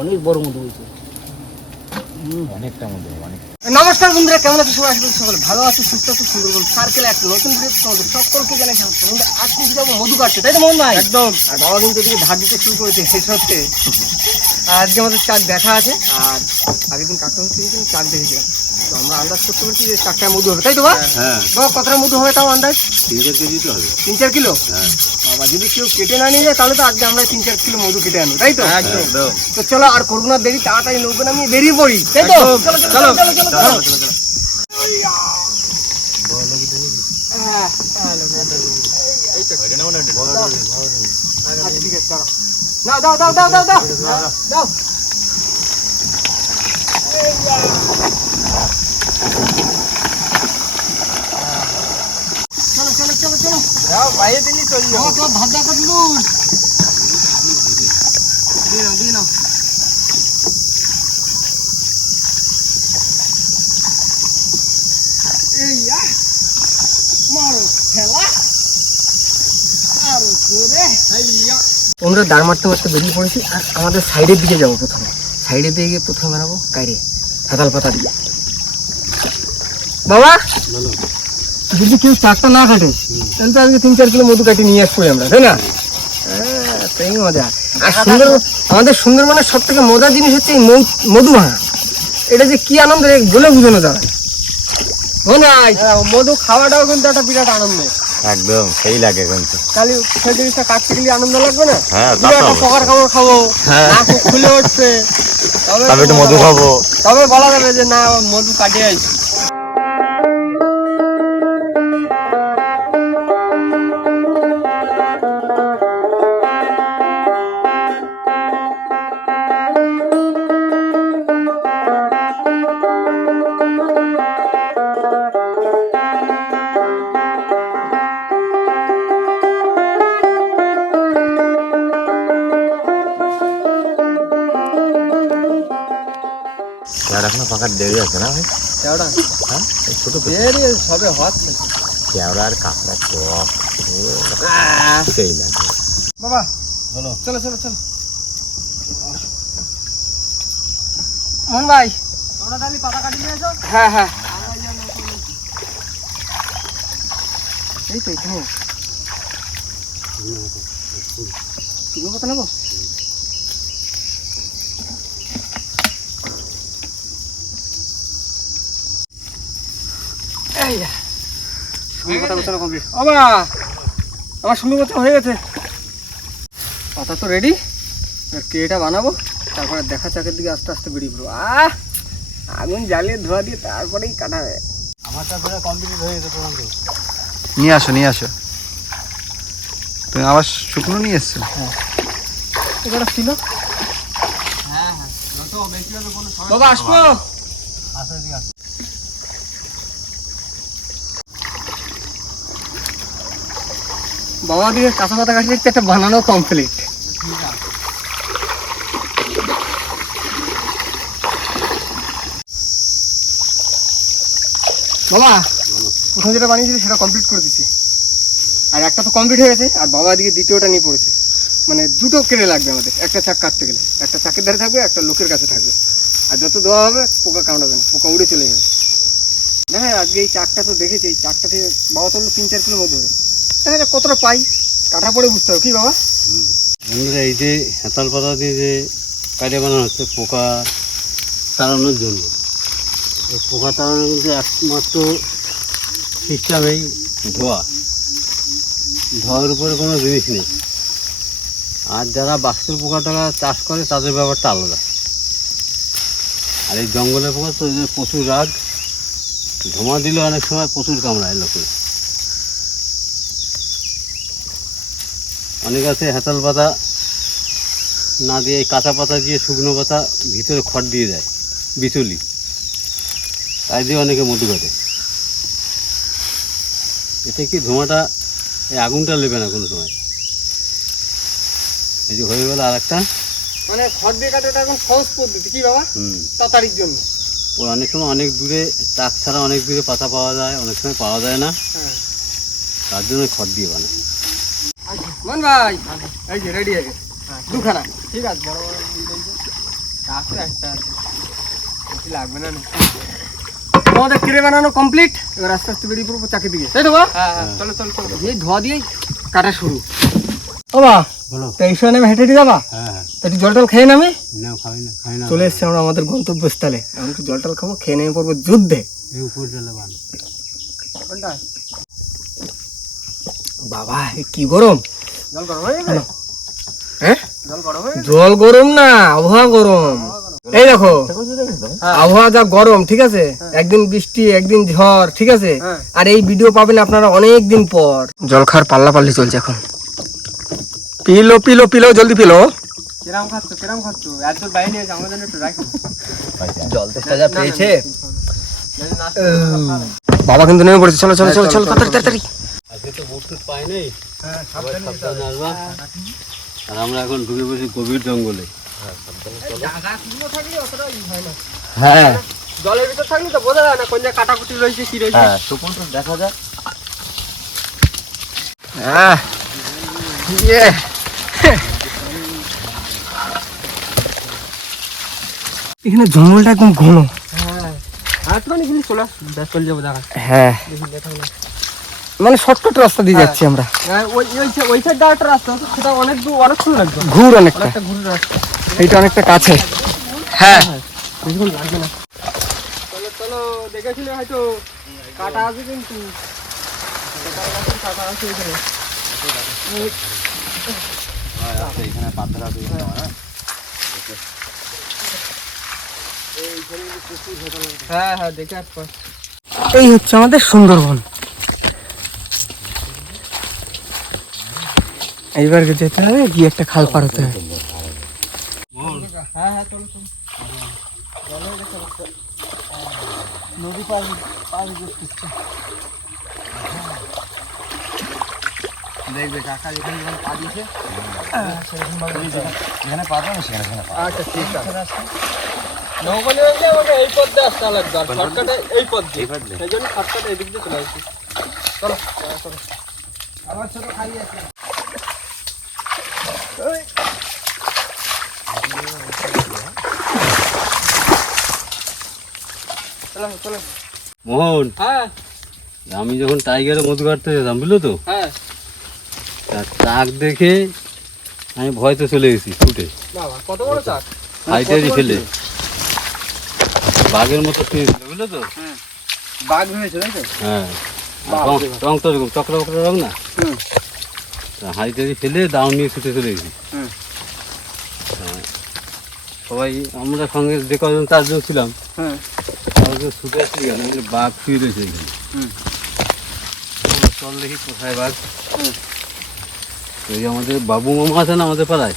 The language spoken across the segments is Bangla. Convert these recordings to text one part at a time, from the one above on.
অনেক বড় মধু হয়েছে, অনেকটা মধু, অনেক। নমস্কার বন্ধুরা, কেমন আছো সবাই? সকলে ভালো আছো, সুস্থ আছো, সুন্দরবন সার্কেলে একটা নতুন ভিডিও তোমাদের সকলকে জানাই স্বাগত। বন্ধুরা আজ কিন্তু যাবো মধু কাটতে, তাই তো মোহন ভাই? একদম। আর বাবা কিন্তু এদিকে ধার দিতে শুরু করেছে সেই সত্যি। আজকে আমাদের চাক দেখা আছে, আর আগের দিন কাকা হচ্ছে কিন্তু চাক দেখেছিলাম, তো আমরা আন্দাজ করতে পারছি যে চাকটায় মধু হবে, তাই তো বা? হ্যাঁ। বাবা কতটা মধু হবে তাও আন্দাজ? 3-4 কেজি তো হবে। 3-4 কিলো? হ্যাঁ। বাবা যদি কেউ কেটে না নিয়ে যায় তাহলে তো আজকে আমরা 3-4 কিলো মধু কেটে আনি, তাই তো? একদম। তো চলো আর করবো না দেরি, তাড়াতাড়ি নৌকো নামিয়ে বেরিয়ে পড়ি, তাই তো? চলো চলো চলো চলো চলো। দাও দাও দাও দাও দাও দাও দাও। চলো চলো চলো চলো। বাইরে দিনই চলে যাবো। তোমার ভাত দেখা দিলুন। দিয়ে নাও দিয়ে নাও। এই মারো খেলা আরো জোরে। আমরা দাঁড় মারতে মারতে বেরিয়ে পড়েছি, আর আমাদের সাইডের দিকে যাবো। প্রথমে সাইডের দিকে গিয়ে প্রথমে বেরাবো কাইরে হাতাল পাতা দিয়ে। বাবা যদি কেউ চাকটা না কাটে তাহলে তো আজকে 3-4 কিলো মধু কাটি নিয়ে আসবো আমরা, তাই না? হ্যাঁ সেই মজা। আর সুন্দর, আমাদের সুন্দরবনের সব থেকে মজার জিনিস হচ্ছে এই মধু ভাঙা। এটা যে কি আনন্দ বলে বোঝানো যাবে না। মধু খাওয়াটাও কিন্তু একটা বিরাট আনন্দ, একদম সেই লাগে কিন্তু। খালি সেই জিনিসটা কাটতে গেলে আনন্দ লাগবে না? হ্যাঁ, একটা পোকার খাবার খাবো, নাক খুলে উঠছে, তবে তো মধু খাবো, তবে বলা যাবে যে না মধু কাটিয়ে আইছি। আর এখনো পাকার দেরি আছে না ভাই? কেওড়া হ্যাঁ, এই ছোট দেরি সবে হচ্ছে। কেওড়া আর কাঁকড়া চপ সেই লাগে। বাবা বলো। চলো চলো চলো। মোহন ভাই তোমরা তাহলে পাতা কাটি নিয়ে এসো। হ্যাঁ হ্যাঁ এই তো এখানে শুকনো পাতা নেবো। শুকনো পাতা গোছানো কমপ্লিট। বাবা আমার শুকনো পাতা হয়ে গেছে, পাতা তো রেডি। আর কেটা বানাবো, তারপরে দেখা চাকের দিকে আস্তে আস্তে বেরিয়ে পড়বো। আগুন জ্বালিয়ে ধোয়া দিয়ে তারপরেই কাটা হবে। আমারটা পুরো কমপ্লিট হয়ে গেছে। তোমার নিয়ে আসো নিয়ে আসো। তুমি আবার শুকনো নিয়ে এসছো? হ্যাঁ এটা ছিল। হ্যাঁ হ্যাঁ বাবা আসবো। বাবা দিকে কাঁচা পাতা কাটি দেখতে একটা বানানো কমপ্লিট। বাবা প্রথম যেটা বানিয়েছি সেটা কমপ্লিট করে দিচ্ছি, আর একটা তো কমপ্লিট হয়ে গেছে, আর বাবা দিকে দ্বিতীয়টা নিয়ে পড়েছে। মানে দুটো কেড়ে লাগবে আমাদের, একটা চাক কাটতে গেলে একটা চাকের ধারে থাকবে, একটা লোকের কাছে থাকবে। আর যত দেওয়া হবে পোকা কামড়াবে না, পোকা উড়ে চলে যাবে। হ্যাঁ আজকে এই চাকটা তো দেখেছি, এই চাকটা থেকে বাবা তুললো 3-4 কিলো মধ্যে হবে। দেখা যাক কতটা পাই, কাটা পড়ে বুঝতে হবে কি বাবা। বন্ধুরা এই যে হেতাল পাতা দিয়ে যে কাঠে বানানো হচ্ছে পোকা তাড়ানোর জন্য, এই পোকা তাড়ানোর কিন্তু একমাত্র সিস্টেম এই ধোয়া। ধোয়ার উপরে কোনো জিনিস নেই। আর যারা বাস্তুর পোকাটা চাষ করে তাদের ব্যাপারটা আলাদা। আর এই জঙ্গলের পোকা তো প্রচুর রাগ, ধোঁয়া দিলে অনেক সময় প্রচুর কামড়ায় লোকে। অনেক আছে হেতাল পাতা না দিয়ে এই কাঁচা পাতা দিয়ে শুকনো পাতা ভিতরে খড় দিয়ে দেয়, বিচুলি, তাই দিয়ে অনেকে মধু কাটে। এতে কি ধোঁয়াটা এই আগুনটা নেবে না কোনো সময়। এই যে হয়ে গেল আর একটা, মানে খড় দিয়ে কাটাটা এখন সহজ পদ্ধতি কি বাবা? তাড়াতাড়ির জন্য। ও অনেক সময় অনেক দূরে টাক ছাড়া অনেক দূরে পাতা পাওয়া যায়, অনেক সময় পাওয়া যায় না, তার জন্য খড় দিয়ে বানায়। মান ভাই এই যে রেডি আছে। দুখানা ঠিক আছে, বড় বড় কাকু একটা আছে, বেশি লাগবে না। আমাদের কেড়ে বানানো কমপ্লিট, এবার আস্তে আস্তে বেরিয়ে পড়বো চাকি দিকে, তাই তো বা? হ্যাঁ চলো চলো চলো, এই ধোয়া দিয়েই কাটা শুরু। ও বা বলো। তা এই সময় নেমে হেঁটে হেঁটে যাবা? হ্যাঁ তা একটু জল টল খেয়ে নামে না খাই না চলে এসছি আমরা আমাদের গন্তব্যস্থলে। এখন একটু জল টল খাবো, খেয়ে নেমে পড়বো যুদ্ধে। এই উপর জলে বান বাবা এ কি গরম, জল গরম হয়ে গেল। হ্যাঁ জল বড় হয়ে জল গরম না, আবহাওয়া গরম। এই দেখো আবহাওয়া যা গরম, ঠিক আছে, একদিন বৃষ্টি একদিন ঝড়, ঠিক আছে, আর এই ভিডিও পাবেন আপনারা অনেক দিন পর। জল খাওয়ার পাল্লা পাল্লি চলছে এখন। পিলো পিলো পিলো জলদি পিলো। কেরাম খাচ্ছ কেরাম খাচ্ছ, এত বাইরে নিয়ে আমার জন্য একটু রাখো। জল তেষ্টা যা পেয়েছে। বাবা কিন্তু নেমে পড়েছে, চলো চলো চলো চলো তাড়াতাড়ি তাড়াতাড়ি। আজকে তো বুট টুট পাই নাই, সাবধানে আসবা। আর আমরা এখন ঢুকে বসি গভীর জঙ্গলে। হ্যাঁ জলের ভিতর থাকলে তো বোঝা যায় না কোন জায়গায় কাটাকুটি রয়েছে কি রয়েছে। হ্যাঁ তখন তো দেখা যাক। এখানে জঙ্গলটা একদম ঘন। হ্যাঁ মানে শর্টকাট রাস্তা দিয়ে যাচ্ছি আমরা। ওই সাইড একটা রাস্তা আছে, সেটা অনেক দূর, অনেকক্ষণ লাগবে, ঘুর অনেকটা, ঘুর রাস্তা, এইটা অনেকটা কাছে। হ্যাঁ বেশিক্ষণ লাগবে না। চলো চলো, দেখেছিলে হয়তো কাটা আছে, কিন্তু কাটা আছে এখানে। এখানে পাথর আছে। হ্যাঁ হ্যাঁ দেখে আসবো। এই হচ্ছে আমাদের সুন্দরবন। এইবার যেতে হবে, গিয়ে একটা খাল পার হতে হবে। হ্যাঁ হ্যাঁ চলো চলো, নদী পার দেখবে কাকা যেখানে যেখানে পা দিয়েছে এখানে পাবো না, সেখানে আচ্ছা ঠিক আছে। নৌকনে হইলে ওকে এই পথ দিয়ে আসতে লাগবে, আর শর্টকাটে এই পথ দিয়ে, সেই জন্য শর্টকাটে এদিক দিয়ে চলে আসছি। চলো চলো, আমার ছোট খাই আছে। চলো চলো। মোহন, হ্যাঁ আমি যখন টাইগারে মধু কাটতে যেতাম, বুঝলো তো, হ্যাঁ তার চাক দেখে আমি ভয়তে চলে গেছি ছুটে, বাবা কত বড় চাক, হাইটারি ফেলে বাঘের মতো শুয়েছিল, বুঝলো তো। বাঘ ভেবেছে তাই তো? হ্যাঁ রং তো এরকম চক্র চক্র রং না, হাইটারি ফেলে দাও নিয়ে ছুটে চলে গেছি। সবাই আমরা সঙ্গে যে কজন 4 জন ছিলাম, ছুটে আসছি কেন, বাঘ শুয়ে রয়েছে এখানে। চল দেখি কোথায় বাঘ। ওই আমাদের বাবু মামা আছে না আমাদের পাড়ায়,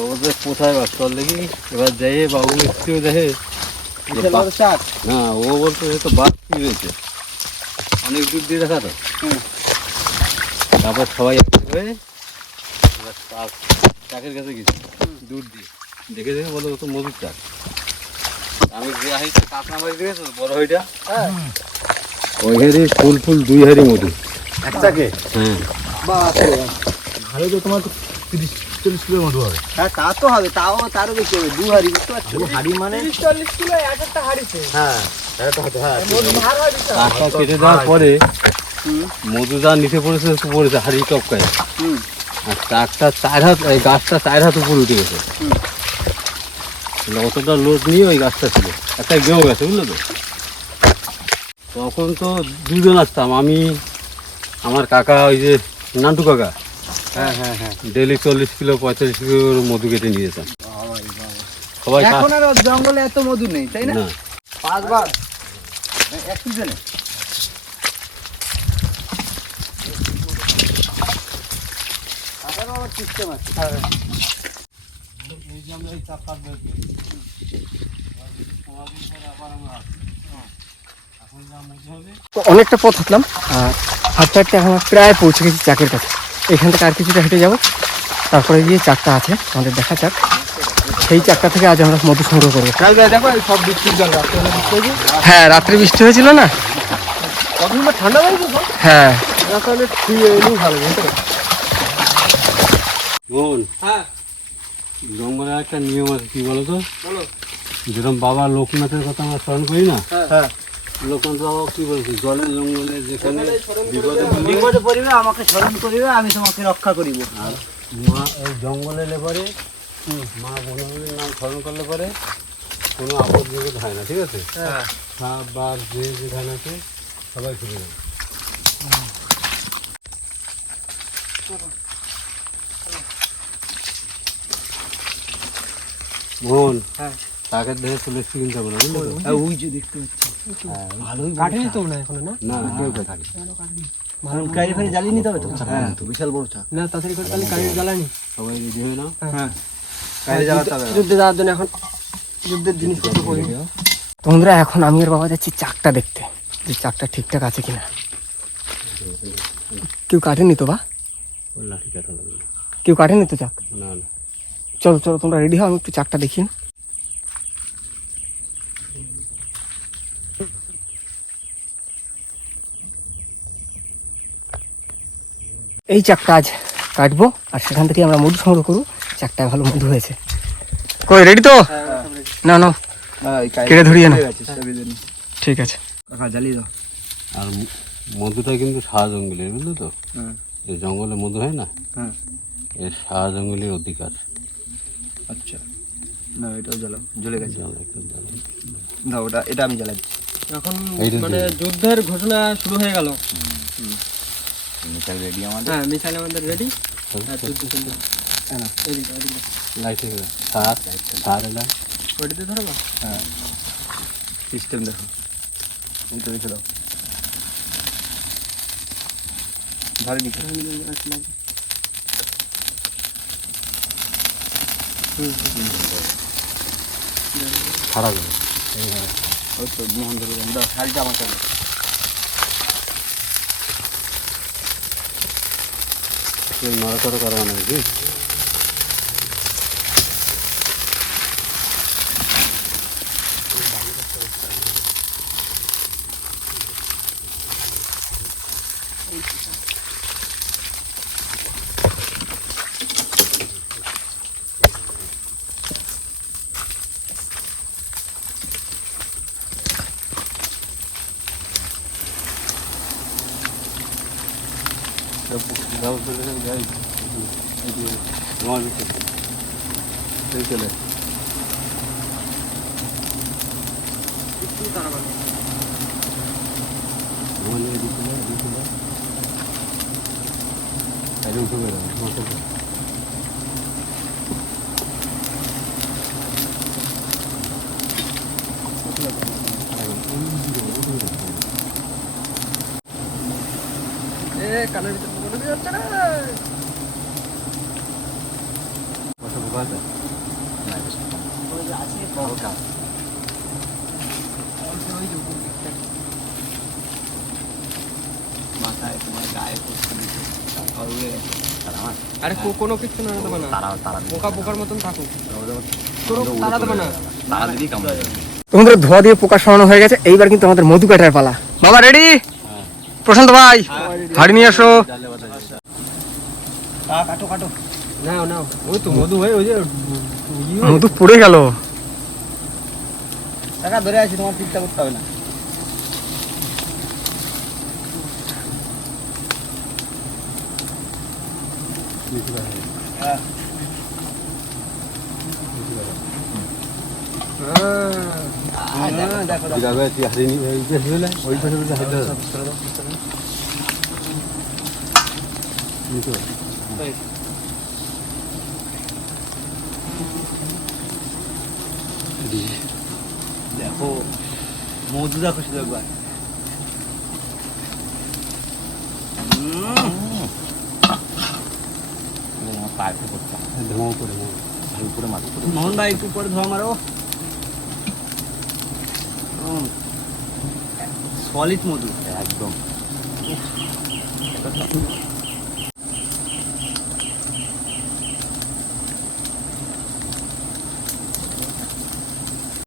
ওদের কোথায় বাঘ, চল দেখি। এবার যাই বাবু মিস্ত্রিও দেখে, না ও বলতো তো বাঘ শুয়ে রয়েছে, অনেক দূর দিয়ে দেখা তো। তারপর সবাই এক হয়ে এবার চাকের কাছে গেছি, দূর দিয়ে দেখে দেখে বলো তো মধুর চাক। আমি যে হাইটা কাঁকড়া মাছ দেখেছো বড় হইটা, ওই হারি ফুল ফুল 2 হারি মধু একটাকে। হ্যাঁ ভালো তো, তোমার তো 30-40 কিলো মধু হবে। হ্যাঁ তা তো হবে, তাও তারও বেশি হবে, 2 হাড়ি, বুঝতে পারছো? 2 হাড়ি মানে 30-40 কিলো এক একটা হাড়িতে। হ্যাঁ এটা হতে। হ্যাঁ ভার হয় বিশাল। কাঁকড়া কেটে দেওয়ার পরে মধু যা নিচে পড়েছে পড়েছে হাড়ি টপকায়, আর চাকটা 4 হাত, এই গাছটা 4 হাত উপরে উঠে গেছে। অতটা লোড নিয়ে ওই গাছটা ছিল, একটা গেঁও গেছে, বুঝলো তো। তখন তো 2 জন আসতাম, আমি আমার কাকা, ওই যে নান্টু কাকা, হ্যাঁ হ্যাঁ হ্যাঁ ডেলি 40 কিলো 45 কিলোর মধু কেটে নিয়ে যেতাম সবাই। এখন আর জঙ্গলে এত মধু নেই, তাই না? না 5 বার এক সিজনে। সিস্টেম আছে। অনেকটা পথ হাঁটলাম, আর হাঁটতে হাঁটতে এখন প্রায় পৌঁছে গেছি চাকের কাছে। এখান থেকে আর কিছুটা হেঁটে যাব, তারপরে গিয়ে চাকটা আছে আমাদের দেখা চাক, সেই চাকটা থেকে আজ আমরা মধু সংগ্রহ করবো। দেখো সব বৃষ্টির জল, হ্যাঁ রাত্রে বৃষ্টি হয়েছিল না, ঠান্ডা হয়েছে। হ্যাঁ তাহলে শুয়ে এলেও ভালো, মোহন, হ্যাঁ জঙ্গলে একটা নিয়ম আছে, কি বলতো? বলো। যেরকম বাবা লোকনাথের কথা আমরা স্মরণ করি না, হ্যাঁ লোকনাথ বাবা কি বলছে, জলে জঙ্গলে যেখানে বিপদে পড়িবে আমাকে স্মরণ করিবে, আমি তোমাকে রক্ষা করিব। আর মা এই জঙ্গলে এলে পরে মা বনমালীর নাম স্মরণ করলে পরে কোনো আপদ বিপদ হয় না, ঠিক আছে? হ্যাঁ সাপ বাঘ যে যেখানে আছে সবাই ফিরে যাবে। মোহন, হ্যাঁ তাকে দেখে চলে এসছি কিন্তু হবে না, বুঝলি তো? ওই যে দেখতে পাচ্ছি ভালোই কাটেনি তো না এখনো না না না কেউ কাটে কারি ফারি জ্বালিয়ে নিতে হবে তো। হ্যাঁ তো বিশাল বড় চা। না তাড়াতাড়ি করে তাহলে কারেন্ট জ্বালানি সবাই রেডি হয়ে নাও। হ্যাঁ কারি জ্বালাতে হবে। যুদ্ধে যাওয়ার জন্য এখন যুদ্ধের জিনিসপত্র পড়ে তো বন্ধুরা, এখন আমি আর বাবা যাচ্ছি চাকটা দেখতে, যে চাকটা ঠিকঠাক আছে কিনা। কেউ কাটেনি তো বা? ওর লাঠি কাটা লাগবে না। কেউ কাটেনি তো চাক? না না চলো চলো তোমরা রেডি হও, আমি একটু চাকটা দেখি। এই চাকটা আজ কাটবো আর সেখান থেকে আমরা মধু সংগ্রহ করবো। চাকটায় ভালো মধু হয়েছে। কই রেডি তো? না না কেটে ধরিয়ে না। ঠিক আছে কাকা জ্বালিয়ে দাও। আর মধুটা কিন্তু সারা জঙ্গলের, বুঝলি তো? হ্যাঁ এই জঙ্গলে মধু হয় না, হ্যাঁ এর সারা জঙ্গলের অধিকার। আচ্ছা না এটাও জ্বালাও, জ্বলে গেছে। জ্বালা একটু জ্বালা। না ওটা এটা আমি জ্বালাই। এখন এইটা মানে যুদ্ধের ঘোষণা শুরু হয়ে গেল। মিসাইল রেডি আমাদের। হ্যাঁ মিসাইল আমাদের রেডি। লাইটে সার সার এলা ওইটাতে ধরো না। হ্যাঁ সিস্টেম দেখো, এটা রেখে দাও। ভারী দিকে খারাপ হবে। ওই তো মোহন ধরে দাও, শাড়িটা আমার কাছে। নড়াচড়া করা মানে নাকি? চলে কানের ভিতরে বলে দিয়ে যাচ্ছে না। মাথায় তোমার গায়ে আরে কোনো কিছু না দেবে না, পোকা পোকার মতন থাকুক, তারা দেবে না। তোমাদের ধোয়া দিয়ে পোকা সরানো হয়ে গেছে, এইবার কিন্তু আমাদের মধু কাটার পালা। বাবা রেডি? প্রশান্ত ভাই হাড়ি নিয়ে আসো। কাটো কাটো। নাও নাও, ওই তো মধু ভাই, ওই যে মধু পড়ে গেল। টাকা ধরে আছি, তোমার চিন্তা করতে হবে না। দেখো মধু দেখো শুধু একবার। মোহন ভাই একটু পরে ধোয়া মারো। সলিড মধু একদম।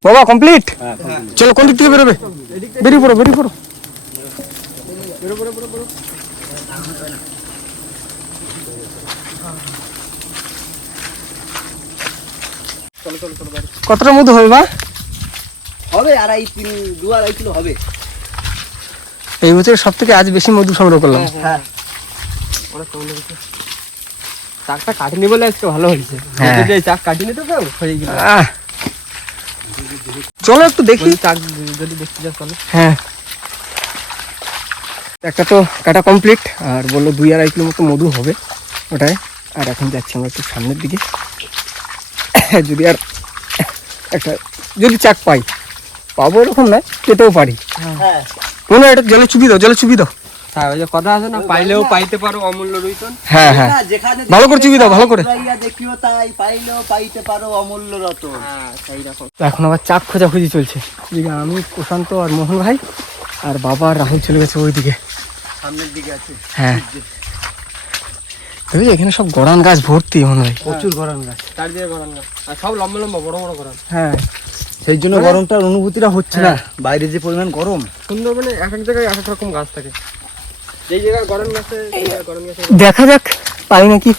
বাবা কমপ্লিট। চলো কোন দিক থেকে বেরোবে? বেরিয়ে পড়ো বেরিয়ে পড়ো। চলো চলো চলো বাইরে। কতটা মধু হবে বা? হবে 2-2.5 কিলো হবে। এই বছর সব থেকে আজ বেশি মধু সংগ্রহ করলাম। হ্যাঁ অনেক কম লেগেছে। চাকটা কাটিনি বলে আজকে ভালো হয়েছে। হ্যাঁ। যদি এই চাক কাটিনি তো কেউ হয়ে গেল। চলো একটু দেখি চাক যদি দেখতে যাও চলো। হ্যাঁ একটা তো কাটা কমপ্লিট, আর বললো 2-2.5 কিলো মতো মধু হবে ওটাই। আর এখন যাচ্ছি আমরা একটু সামনের দিকে, যদি আর একটা যদি চাক পাই, পাবো এরকম না, পেতেও পারি। হ্যাঁ মনে হয় এটা জলে চুপি দাও, জলে চুপি দাও। হ্যাঁ ওই যে কথা আছে না, পাইলেও পাইতে পারো অমূল্য রইতন। হ্যাঁ হ্যাঁ যেখানে ভালো করে চুপি দাও, ভালো করে। দেখিও তাই, পাইলেও পাইতে পারো অমূল্য রতন। হ্যাঁ সেই রকম। এখন আবার চাক খোঁজাখুঁজি চলছে। এদিকে আমি, প্রশান্ত আর মোহন ভাই আর বাবা আর রাহুল চলে গেছে ওইদিকে, সামনের দিকে আছে। হ্যাঁ দেখি এখানে সব গড়ান গাছ ভর্তি মনে হয়। প্রচুর গরম গাছ, চারদিকে গড়ান গাছ আর সব লম্বা লম্বা বড় বড় গড়ান। হ্যাঁ সেই জন্য গরমটার অনুভূতিটা হচ্ছে না। বাইরে যে পরিমাণ গরম, সুন্দরবনে এক এক জায়গায় এক এক রকম গাছ থাকে। যেই জায়গায় গড়ান গাছে গড়ান গাছে দেখা যাক পাই নাকি।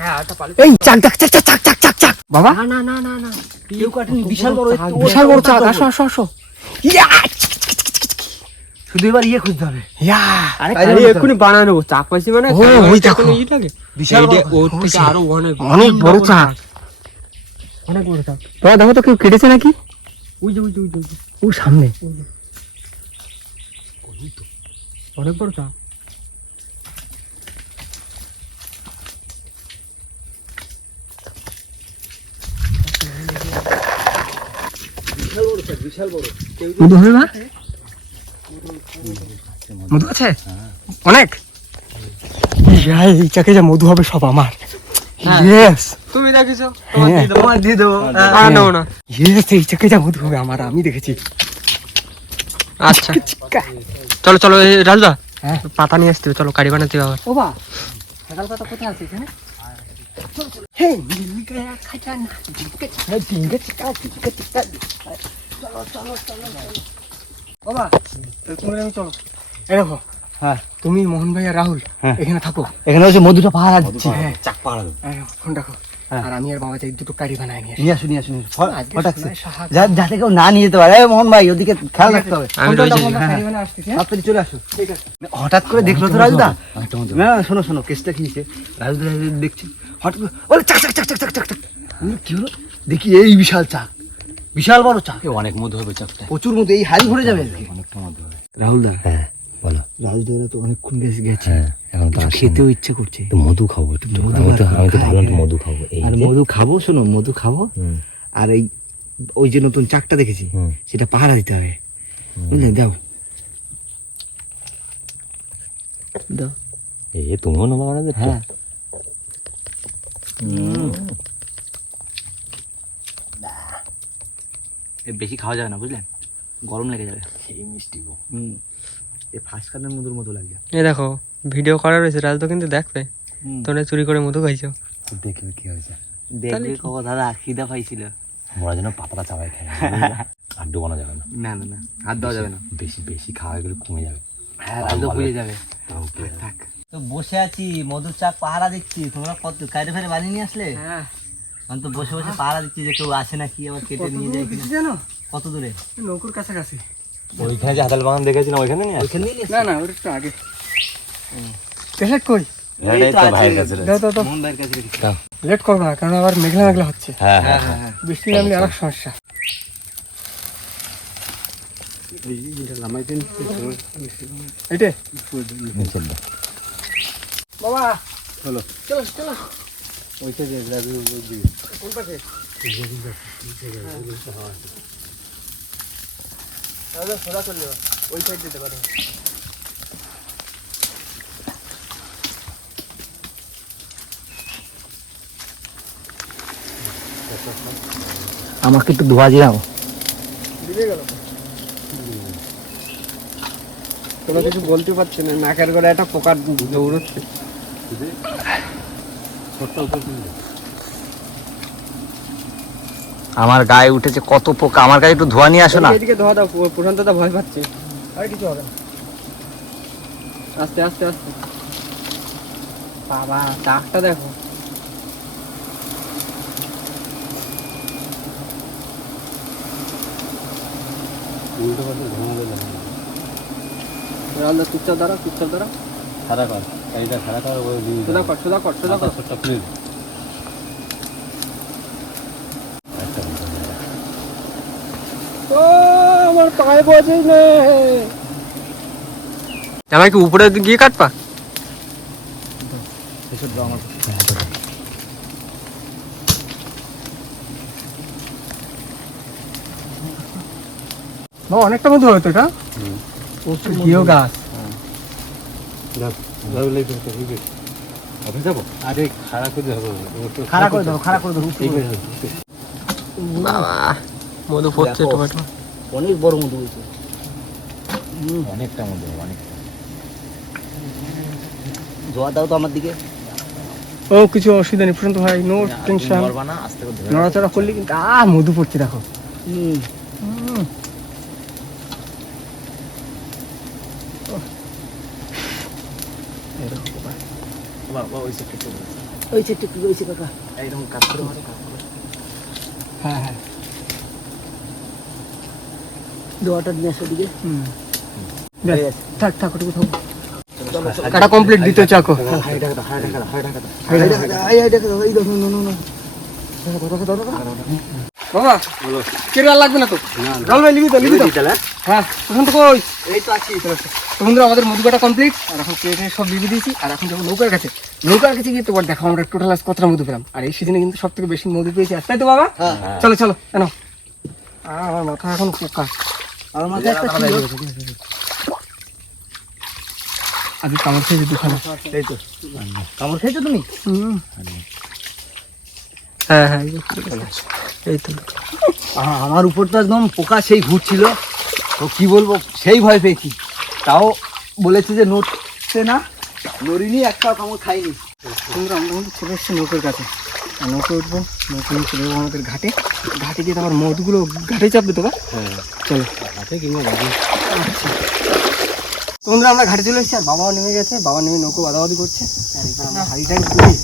হ্যাঁ এটা পালি। এই চাক চাক চাক চাক চাক চাক চাক বাবা। না না না না কেউ কাটেনি, বিশাল বড়, বিশাল বড় চাক। আসো আসো আসো। ইয়া শুধু এবার খুঁজতে হবে। ইয়া আরে আরে এক্ষুনি বানায় নেবো। চাক পাইছি মানে ওই দেখো বিশাল বড়, ওর থেকে আরো অনেক বড় চাক, অনেক বড় চাক। বাবা দেখো তো কেউ কেটেছে নাকি? ওই যে ওই যে ওই যে ওই সামনে অনেক বড় চাক। বিশাল বড়। মধু হবে না? মধু আছে অনেক। এই চাকে যা মধু হবে সব আমার। ইয়েস তুমি দেখেছো, তোমার দিয়ে দেবো। না না ইয়েস, এই চাকে যা মধু হবে আমার, আমি দেখেছি। আচ্ছা চলো চলো রাজদা, পাতা নিয়ে আসতে হবে, চলো কারি বানাতে হবে। ও বা সকাল পাতা কোথায় আছে এখানে? বাবা তুমি আমি চলো। এই দেখো, হ্যাঁ তুমি মোহন ভাই আর রাহুল হ্যাঁ। এখানে থাকো। এখানে হচ্ছে মধুটা পাহারা দিচ্ছি। হ্যাঁ চাক পাহারা দেবো। ফোন রাখো। হ্যাঁ। আর আমি আর বাবা যাই দুটো কারি বানাই নিয়ে আসি। নিয়ে আসুন নিয়ে আসুন। আজকে হঠাৎ সোনায় সাহা। যাতে কেউ না নিয়ে যেতে পারে। মোহন ভাই ওদিকে খেয়াল রাখতে হবে। আমি রয়েছি। হ্যাঁ, কারি বানাই আসতেছি। তাড়াতাড়ি চলে আসো। ঠিক আছে। হঠাৎ করে দেখলো তো রাজুদা। না শোনো শোনো, কেসটা কি হয়েছে, রাজুদা দেখছি হঠাৎ করে বলে চাক চাক চাক চাক চাক চাক চাক। কি হলো দেখি, এই বিশাল চাক, বিশাল বড় চাক। অনেক মধু হবে চাকটা, প্রচুর মধ্যে এই হাড়ি ভরে যাবে। অনেকটা মধু হবে। রাহুলদা, হ্যাঁ বলো। রাজুদা তো অনেকক্ষণ গেছে। হ্যাঁ এখন তো খেতেও ইচ্ছে করছে। তো মধু খাবো একটু। আমি তো ভালো মধু খাবো। এই আর মধু খাবো, শোনো মধু খাবো। আর এই ওই যে নতুন চাকটা দেখেছি, সেটা পাহারা দিতে হবে, বুঝলে? দাও দাও। এ তুমিও নেবো আমাদের। হ্যাঁ বেশি খাওয়া যাবে না, বুঝলেন? গরম লেগে যাবে। এই মিষ্টি গো। এই ফার্স্ট কানের মধুর মতো লাগবে। এই দেখো ভিডিও করা রয়েছে, রাজ তো কিন্তু দেখবে। তোমরা চুরি করে মধু খাইছো। দেখবে কি হয়েছে। দেখবে কব দাদা, খিদা পাইছিল। মোরা যেন পাতাটা চাবাই খাই, আর ডোবানো যাবে না। না না না, হাত দেওয়া যাবে না। বেশি বেশি খাওয়া গেলে কমে যাবে। হ্যাঁ রাজু হয়ে যাবে। থাক তো বসে আছি, মধুর চাক পাহারা দিচ্ছি। তোমরা কত কাইরে ফেরে বানিয়ে নিয়ে আসলে? হ্যাঁ আমি তো বসে বসে পাহারা দিচ্ছি যে কেউ আসে নাকি, আবার কেটে নিয়ে যায় কিনা। জানো কত দূরে? নৌকুর কাছাকাছি। ওইখানে যে হাতাল বাগান দেখেছিলাম, ওইখানে নিয়ে ওইখানে নিয়ে না না ওটা একটু আগে। কই দাও দাও দাও। মোহন ভাইয়ের কাছে রেখেছি। লেট করবো না, কারণ আবার মেঘলা মেঘলা হচ্ছে। হ্যাঁ হ্যাঁ হ্যাঁ হ্যাঁ হ্যাঁ। বৃষ্টি নামলে আরেক সমস্যা। এইটে বাবা চলো চলো চলো। ওইটা যে কোন পাশে? সোজা চলে যাও, ওই সাইড দিতে পারো। আমাকে একটু ধোয়া দিলাম। দিবে গেল কোনো কিছু বলতে পারছি না, নাকের গোড়া একটা পোকার দৌড়চ্ছে। আমার গায়ে উঠেছে কত পোকা, আমার কাছে একটু ধোয়া নিয়ে আসো না। এদিকে ধোয়া দাও, প্রশান্ত দা ভয় পাচ্ছে। আর কিছু হবে না, আস্তে আস্তে আস্তে। বাবা চাকটা দেখো। উল্টো পাশে ঘুমাতে লাগে রাজদা চুপচাপ দাঁড়া, চুপচাপ দাঁড়া, খাড়া কর এইটা খাড়া কর ওই সোজা কর, সোজা কর, সোজা কর। ছোট্ট প্লিজ ও আমার পায়ে পৌঁছে না। জামাই কি উপরে গিয়ে কাটপা? এসব দাও আমার অনেকটা মধু হয়তো এটা গিয়েও গাছ। আরে খাড়া করে হবে খাড়া করে দাও, খাড়া করে দাও। বাবা মধু পড়ছে টমেটো। অনেক বড় মধু হয়েছে। অনেকটা মধ্যে অনেকটা জোয়া দাও তো আমার দিকে। ও কিছু অসুবিধা নেই প্রশান্ত ভাই, নো টেনশন। না আস্তে করে নড়াচড়া করলে কিন্তু মধু পড়ছে দেখো। ওই চেকটা কি হয়েছে কাকা? একদম কাজ করে মারে কাজ করে হ্যাঁ হ্যাঁ জোয়াটা নিয়ে আসো দিকে। ব্যাস, থাক থাক ওটুকু থাক। কাটা কমপ্লিট দিতে চাকো। বাবা কেরাল লাগবে না তো? জল ভাই লিবি তো, লিবি তো? হ্যাঁ তখন তো কই এই তো আছি। তো বন্ধুরা আমাদের মধু কাটা কমপ্লিট, আর এখন কেটে সব লিবি দিয়েছি। আর এখন যাবো নৌকার কাছে। নৌকার কাছে গিয়ে তোমার দেখো আমরা টোটাল আজ কতটা মধু পেলাম। আর এই সিজনে কিন্তু সব থেকে বেশি মধু পেয়েছি আজ, তাই তো বাবা? চলো চলো কেন আমার মাথা এখন পোকা। আমার মাথায় একটা ছিল। আজ কামড় খেয়েছি দুখানা। এই তো কামড় খেয়েছো তুমি? হ্যাঁ হ্যাঁ এই তো আমার উপর তো একদম পোকা সেই ঘুরছিল, তো কি বলবো সেই ভয় পেয়েছি। তাও বলেছে যে নড়ছে না, নড়িনি, একটাও কামড় খাইনি। বন্ধুরা আমরা কিন্তু চলে এসেছি নৌকোর কাছে। আর নৌকো উঠবো, নৌকো নিয়ে চলে যাবো আমাদের ঘাটে। ঘাটে গিয়ে তোমার মধুগুলো ঘাটে চাপবে তো বা? চলো হাতে কিংবা বাকি তো বন্ধুরা আমরা ঘাটে চলে এসেছি, আর বাবাও নেমে গেছে। বাবা নেমে নৌকো বাদাবাদি করছে। আর এবার আমরা হাড়িটাই তুলি,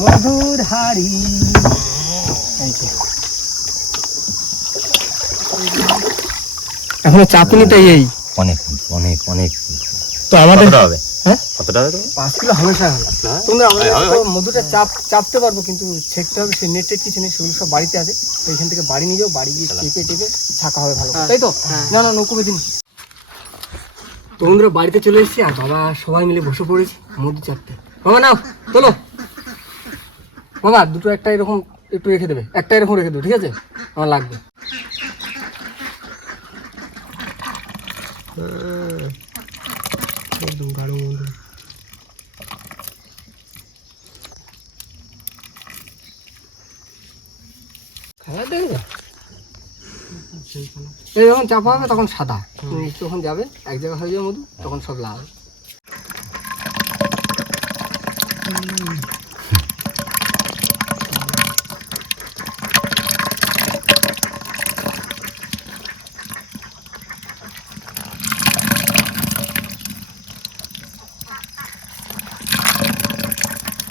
মধুর হাড়ি। এই তো এখনো চাপুনি, তাই এই অনেক অনেক অনেক তো আমাদের হবে হ্যাঁ কতটা হবে 5 কিলো হামেশা হবে। তোমরা আমরা তো মধুটা চাপতে পারবো, কিন্তু ছেঁকতে হবে। সেই নেটের কিছু নেই, সেগুলো সব বাড়িতে আছে। তো এখান থেকে বাড়ি নিয়ে যাও, বাড়ি গিয়ে টেপে টেপে ছাকা হবে ভালো করে, তাই তো? না না নৌকো বেদিন। তো বন্ধুরা বাড়িতে চলে এসেছি, আর বাবা সবাই মিলে বসে পড়েছি মধু চাপতে। বাবা নাও চলো বাবা, দুটো একটা এরকম একটু রেখে দেবে, একটা এরকম রেখে দেবে, ঠিক আছে? আমার লাগবে। একদম গাঢ় মধু। খাওয়া দেখবে এই যখন চাপা হবে তখন সাদা, যখন যাবে এক জায়গায় হয়ে যাবে মধু, তখন সব লাল।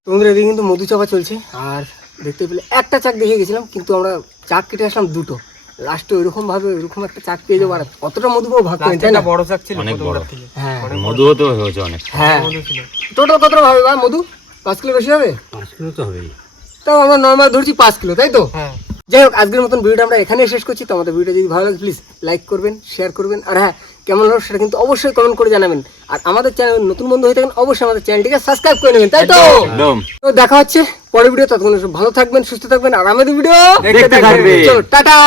তোমাদের এদিকে কিন্তু মধু চাপা চলছে। আর দেখতে পেলে একটা চাক দেখে গেছিলাম, কিন্তু আমরা চাক কেটে আসলাম দুটো। লাস্টে ওইরকম ভাবে ওইরকম একটা চাক পেয়ে যাবো, আর কতটা মধু পাবো ভাগ করি, তাই না? বড় চাক ছিল অনেক বড়। হ্যাঁ মধু তো হয়েছে অনেক। হ্যাঁ টোটাল কতটা ভাবে বা মধু? 5 কিলো বেশি হবে? 5 কিলো তো হবেই। তাও আমরা নর্মাল ধরছি 5 কিলো, তাই তো? যাই হোক আজকের মতন ভিডিওটা আমরা এখানেই শেষ করছি। তো আমাদের ভিডিওটা যদি ভালো লাগে প্লিজ লাইক করবেন, শেয়ার করবেন, আর হ্যাঁ কেমন হলো সেটা কিন্তু অবশ্যই কমেন্ট করে জানাবেন। আর আমাদের চ্যানেল নতুন বন্ধু হয়ে থাকেন অবশ্যই আমাদের চ্যানেলটিকে সাবস্ক্রাইব করে নেবেন, তাই তো? একদম। তো দেখা হচ্ছে পরের ভিডিও, ততক্ষণ ভালো থাকবেন, সুস্থ থাকবেন, আর আমাদের ভিডিও দেখতে থাকবেন। চলো টাটা।